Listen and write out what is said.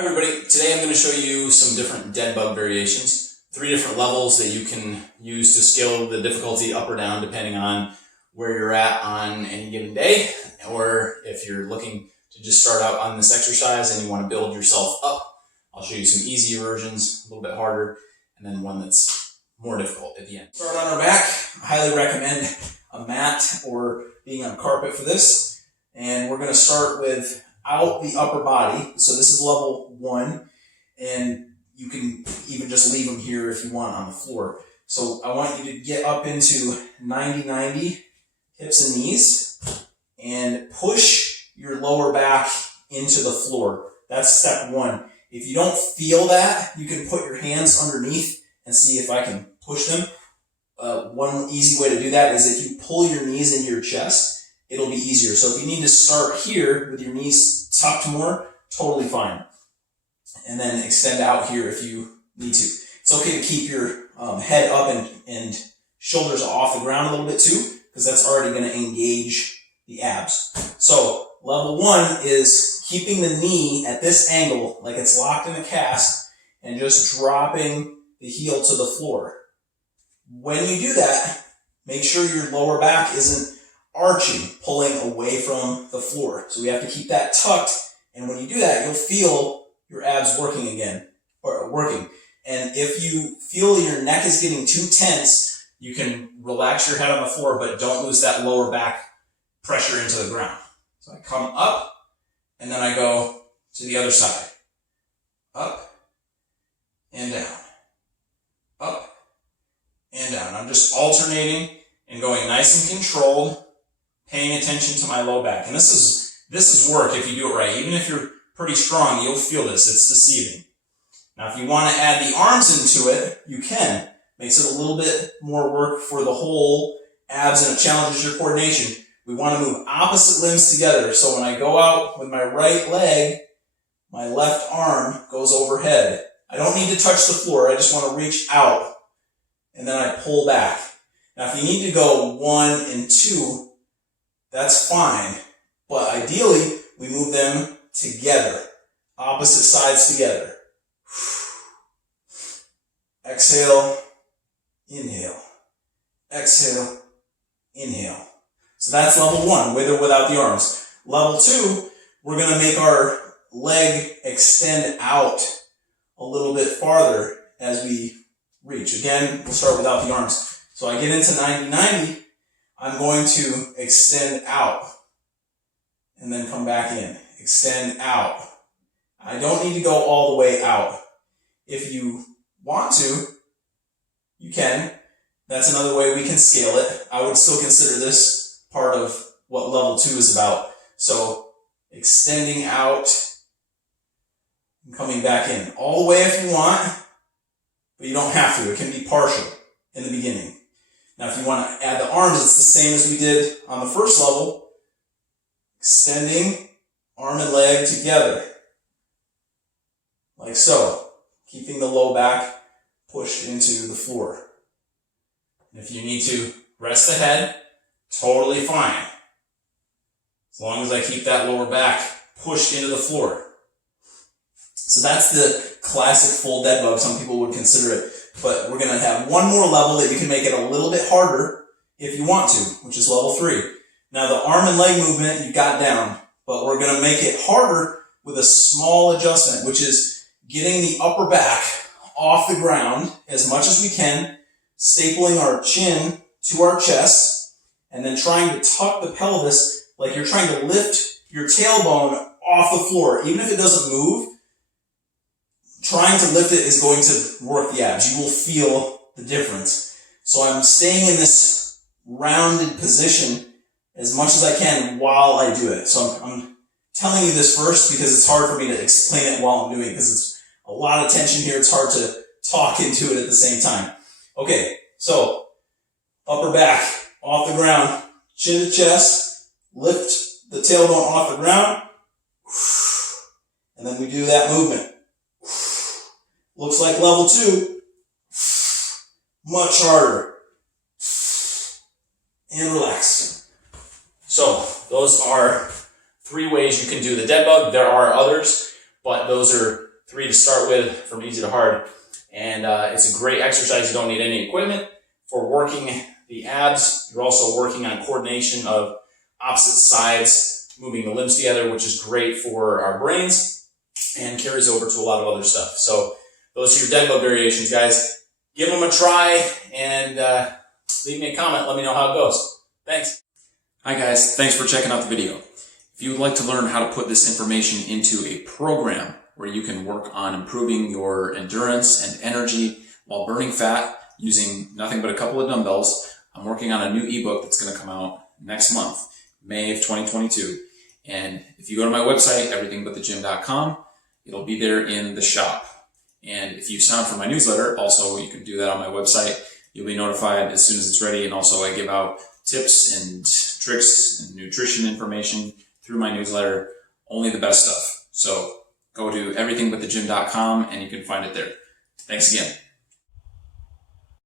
Hi everybody, today I'm going to show you some different Deadbug variations, 3 different levels that you can use to scale the difficulty up or down depending on where you're at on any given day, or if you're looking to just start out on this exercise and you want to build yourself up. I'll show you some easier versions, a little bit harder, and then one that's more difficult at the end. Start on our back. I highly recommend a mat or being on carpet for this, and we're going to start with out the upper body. So this is level 1, and you can even just leave them here if you want on the floor. So I want you to get up into 90-90 hips and knees and push your lower back into the floor. That's step 1. If you don't feel that, you can put your hands underneath and see if I can push them. One easy way to do that is if you pull your knees into your chest, it'll be easier. So if you need to start here with your knees tucked more, totally fine. And then extend out here if you need to. It's okay to keep your head up and shoulders off the ground a little bit too, because that's already going to engage the abs. So level 1 is keeping the knee at this angle, like it's locked in a cast, and just dropping the heel to the floor. When you do that, make sure your lower back isn't arching, pulling away from the floor. So we have to keep that tucked, and when you do that, you'll feel your abs working again, or working. And if you feel your neck is getting too tense, you can relax your head on the floor, but don't lose that lower back pressure into the ground. So I come up, and then I go to the other side. Up and down. Up and down. I'm just alternating and going nice and controlled, paying attention to my low back. And this is work if you do it right. Even if you're pretty strong, you'll feel this. It's deceiving. Now, if you want to add the arms into it, you can. Makes it a little bit more work for the whole abs, and it challenges your coordination. We want to move opposite limbs together. So when I go out with my right leg, my left arm goes overhead. I don't need to touch the floor. I just want to reach out, and then I pull back. Now, if you need to go 1 and 2, that's fine, but ideally, we move them together, opposite sides together. Exhale, inhale, exhale, inhale. So that's level 1, with or without the arms. Level 2, we're going to make our leg extend out a little bit farther as we reach. Again, we'll start without the arms. So I get into 90-90. I'm going to extend out and then come back in. Extend out. I don't need to go all the way out. If you want to, you can. That's another way we can scale it. I would still consider this part of what level 2 is about. So extending out and coming back in. All the way if you want, but you don't have to. It can be partial in the beginning. Now, if you want to add the arms, it's the same as we did on the first level. Extending arm and leg together. Like so. Keeping the low back pushed into the floor. And if you need to rest the head, totally fine. As long as I keep that lower back pushed into the floor. So that's the classic full dead bug. Some people would consider it. But we're going to have one more level that you can make it a little bit harder if you want to, which is level 3. Now the arm and leg movement you got down, but we're going to make it harder with a small adjustment, which is getting the upper back off the ground as much as we can, stapling our chin to our chest, and then trying to tuck the pelvis like you're trying to lift your tailbone off the floor. Even if it doesn't move, trying to lift it is going to work the abs. You will feel the difference. So I'm staying in this rounded position as much as I can while I do it. So I'm telling you this first because it's hard for me to explain it while I'm doing it, because it's a lot of tension here. It's hard to talk into it at the same time. Okay, so upper back off the ground, chin to chest, lift the tailbone off the ground, and then we do that movement. Looks like level 2. Much harder. And relax. So those are 3 ways you can do the dead bug. There are others, but those are 3 to start with, from easy to hard. And it's a great exercise. You don't need any equipment. For working the abs, you're also working on coordination of opposite sides, moving the limbs together, which is great for our brains and carries over to a lot of other stuff. So those are your Deadbug variations, guys. Give them a try and leave me a comment. Let me know how it goes. Thanks. Hi guys, thanks for checking out the video. If you would like to learn how to put this information into a program where you can work on improving your endurance and energy while burning fat using nothing but a couple of dumbbells, I'm working on a new ebook that's going to come out next month, May of 2022. And if you go to my website, everythingbutthegym.com, it'll be there in the shop. And if you sign up for my newsletter, also you can do that on my website. You'll be notified as soon as it's ready. And also I give out tips and tricks and nutrition information through my newsletter, only the best stuff. So go to everythingbutthegym.com and you can find it there. Thanks again.